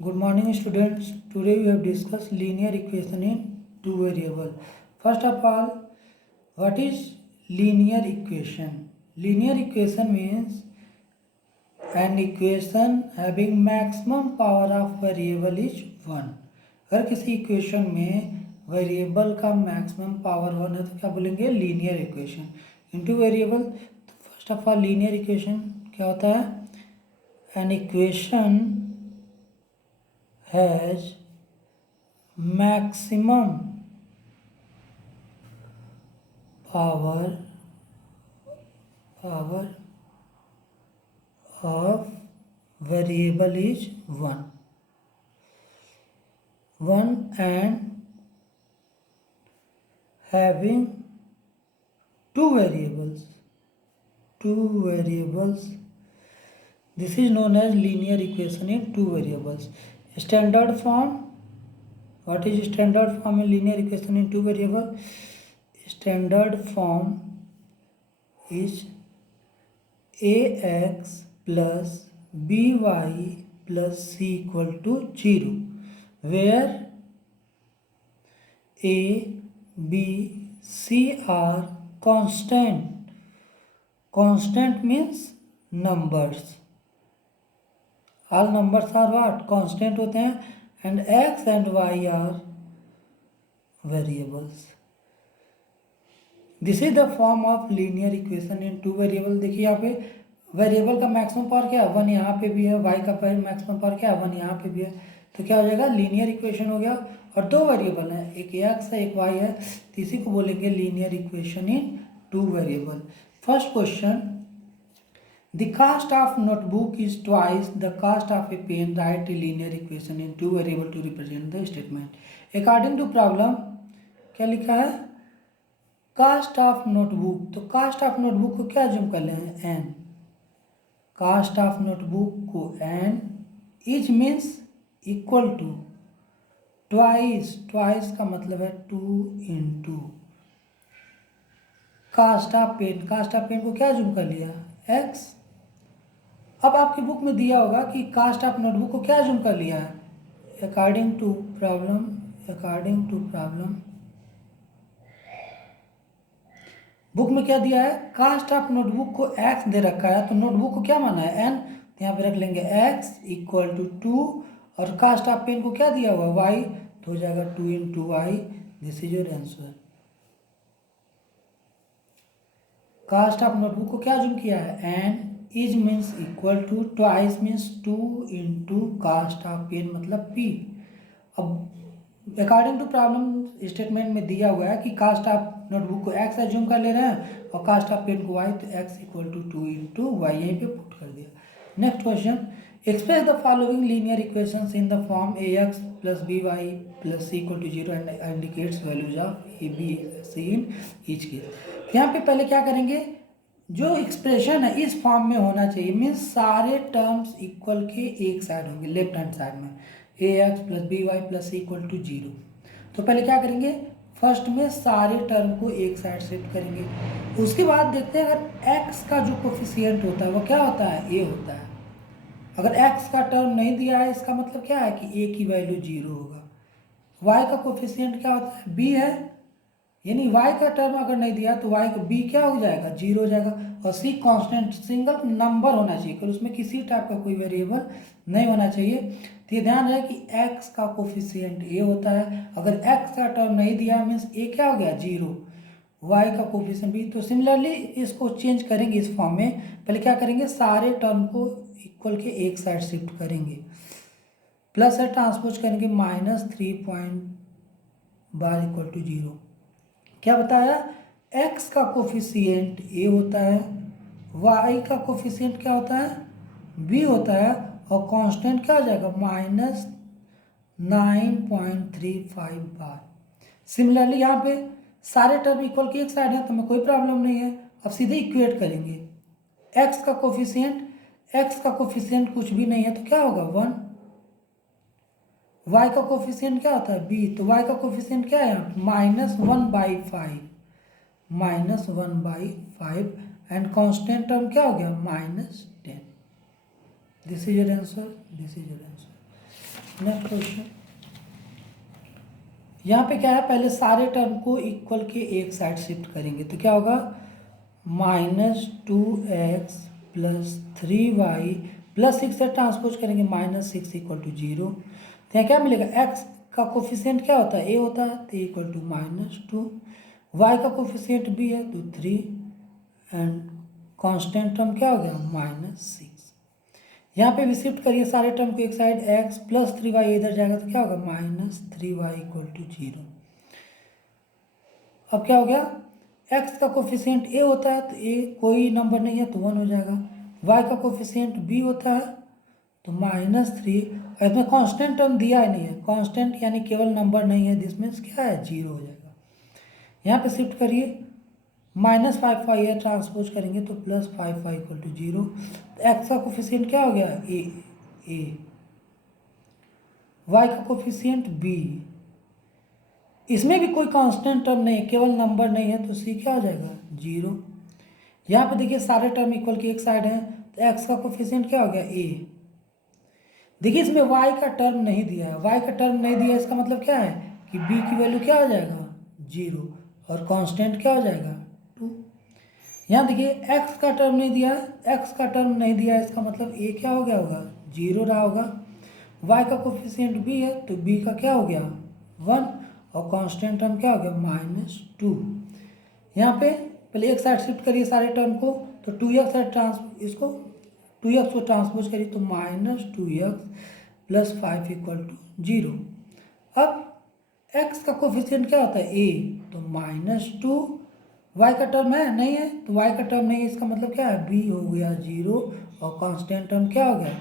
Good morning, students. Today we have discussed linear equation in two variable. First of all, what is linear equation? Linear equation means an equation having maximum power of variable is 1. अगर किसी equation में variable का maximum power 1 है तो क्या बोलेंगे? Linear equation. Into variable, तो first of all linear equation क्या होता है? An equation has maximum power of variable is 1 and having two variables. This is known as linear equation in two variables. Standard form. What is standard form in linear equation in two variable? Standard form is ax plus by plus c equal to 0, where a, b, c are constant. Constant means numbers. All numbers are what? Constant होते हैं. And x and y are variables. This is the form of linear equation in two variable. देखिए यहाँ पे variable का maximum power क्या है? 1 यहाँ पे भी है. y का मैक्सिमम पावर क्या है? 1 यहाँ पे भी है. तो क्या हो जाएगा? लीनियर इक्वेशन हो गया. और दो वेरिएबल है, एक x है, एक y है. तो इसी को बोलेंगे linear equation in two variable. First question, the cost of notebook is twice the cost of a pen. Write a linear equation in two variable to represent the statement. According to problem, क्या लिखा है? Cost of notebook. तो cost of notebook को क्या जूम कर ले हैं? एन. कास्ट ऑफ नोटबुक को N is means equal to twice. Twice का मतलब है 2 into cost of pen. Cost of pen को क्या जूम कर लिया? एक्स. अब आपकी बुक में दिया होगा कि कास्ट ऑफ नोटबुक को क्या जूम कर लिया है? अकॉर्डिंग टू प्रॉब्लम बुक में क्या दिया है? कास्ट ऑफ नोटबुक को एक्स दे रखा है, तो नोटबुक को क्या माना है? एन. तो यहाँ पे रख लेंगे एक्स इक्वल टू 2, और कास्ट ऑफ पेन को क्या दिया हुआ? वाई. तो हो जाएगा 2 into Y. This is your answer. Cost of notebook को क्या जूम किया है? N is means equal to twice means 2 into cost of pen मतलब पी. अब अकॉर्डिंग टू प्रॉब्लम स्टेटमेंट में दिया हुआ है कि कास्ट ऑफ नोटबुक को एक्स एज्यूम कर ले रहे हैं और कास्ट ऑफ पेन को वाई, तो X equal to 2 into Y यहीं पे पुट कर दिया. Next question, express the following linear equations in the form A x plus B Y plus C equal to 0 and indicates values of A B C in each case. यहाँ पे पहले क्या करेंगे? जो एक्सप्रेशन है इस फॉर्म में होना चाहिए, मीन्स सारे टर्म्स इक्वल के एक साइड होंगे, लेफ्ट हैंड साइड में. A x plus B Y plus C equal to 0. तो पहले क्या करेंगे? फर्स्ट में सारे टर्म को एक साइड शिफ्ट करेंगे. उसके बाद देखते हैं अगर एक्स का जो कोफिशिएंट होता है वो क्या होता है? ए होता है. अगर एक्स का टर्म नहीं दिया है, इसका मतलब क्या है कि ए की वैल्यू 0 होगा. वाई का कोफिशिएंट क्या होता है? बी है. यानी y का टर्म अगर नहीं दिया तो y को b क्या हो जाएगा? 0 हो जाएगा. और c कांस्टेंट सिंगल नंबर होना चाहिए, और उसमें किसी टाइप का कोई वेरिएबल नहीं होना चाहिए. तो ये ध्यान रहे कि x का कोफिशिएंट a होता है. अगर x का टर्म नहीं दिया मीन्स a क्या हो गया? 0. y का कोफिशिएंट b. तो सिमिलरली इसको चेंज करेंगे इस फॉर्म में. पहले क्या करेंगे? सारे टर्म को इक्वल के एक साइड शिफ्ट करेंगे. प्लस है ट्रांसपोज करेंगे -3 बार इक्वल टू 0. क्या बताया? x का कोफिशिएंट a होता है, y का कोफिशिएंट क्या होता है? b होता है, और कांस्टेंट क्या हो जाएगा? -9.35 बार. सिमिलरली यहाँ पे सारे टर्म इक्वल की एक साइड है तो हमें कोई प्रॉब्लम नहीं है. अब सीधे इक्वेट करेंगे. x का कोफिशिएंट कुछ भी नहीं है तो क्या होगा? 1. y का कोफिशिएंट क्या होता है? b. तो y का कोफिशिएंट क्या है? -1/5. -1/5 एंड कांस्टेंट टर्म क्या हो गया? -10. This is your answer. Next question, यहाँ पे क्या है, पहले सारे टर्म को इक्वल के एक साइड शिफ्ट करेंगे तो क्या होगा, -2x प्लस 3y प्लस 6 से ट्रांसपोज करेंगे -6 इक्वल टू 0। तो यहाँ क्या मिलेगा, x का कोफिशिएंट क्या होता है, a होता है, तो इक्वल टू -2, y का कोफिशिएंट b है तो 3 एंड कांस्टेंट टर्म क्या हो गया, -6। यहाँ पे भी शिफ्ट करिए सारे टर्म को एक साइड, x प्लस 3y इधर जाएगा तो क्या होगा, -3y इक्वल टू 0। अब क्या हो गया, x का कोफिशिएंट a होता है तो a कोई नंबर नहीं है तो 1 हो जाएगा, y का कोफिशिएंट b होता है तो -3, और इसमें कांस्टेंट टर्म दिया ही नहीं है, कांस्टेंट यानी केवल नंबर नहीं है, दिस मीन्स क्या है, 0 हो जाएगा। यहाँ पे शिफ्ट करिए, -5 है, ट्रांसपोज करेंगे तो +5 इक्वल टू 0। एक्स का कोफिशिएंट क्या हो गया, ए, वाई का कोफिशिएंट बी, इसमें भी कोई कांस्टेंट टर्म नहीं है, केवल नंबर नहीं है तो सी क्या हो जाएगा, 0। यहाँ पे देखिए सारे टर्म इक्वल की एक साइड है तो एक्स का कोफिशिएंट क्या हो गया, ए। देखिए इसमें वाई का टर्म नहीं दिया है, वाई का टर्म नहीं दिया है, इसका मतलब क्या है कि बी की वैल्यू क्या हो जाएगा, 0, और कांस्टेंट क्या हो जाएगा, 2। यहाँ देखिए x का टर्म नहीं दिया है, x का टर्म नहीं दिया है, इसका मतलब a क्या हो गया होगा, 0 रहा होगा। y का कोफिशिएंट b है तो b का क्या हो गया, 1, और कांस्टेंट टर्म क्या हो गया, -2। यहाँ पे पहले एक साइड शिफ्ट करिए सारे टर्म को, तो 2x इसको 2x को ट्रांसपोज करिए तो -2x प्लस 5 इक्वल टू 0। अब x का कोफिशिएंट क्या होता है, a, तो -2, y का टर्म है नहीं है तो y का टर्म नहीं है, इसका मतलब क्या है, b हो गया 0, और कांस्टेंट टर्म क्या हो गया,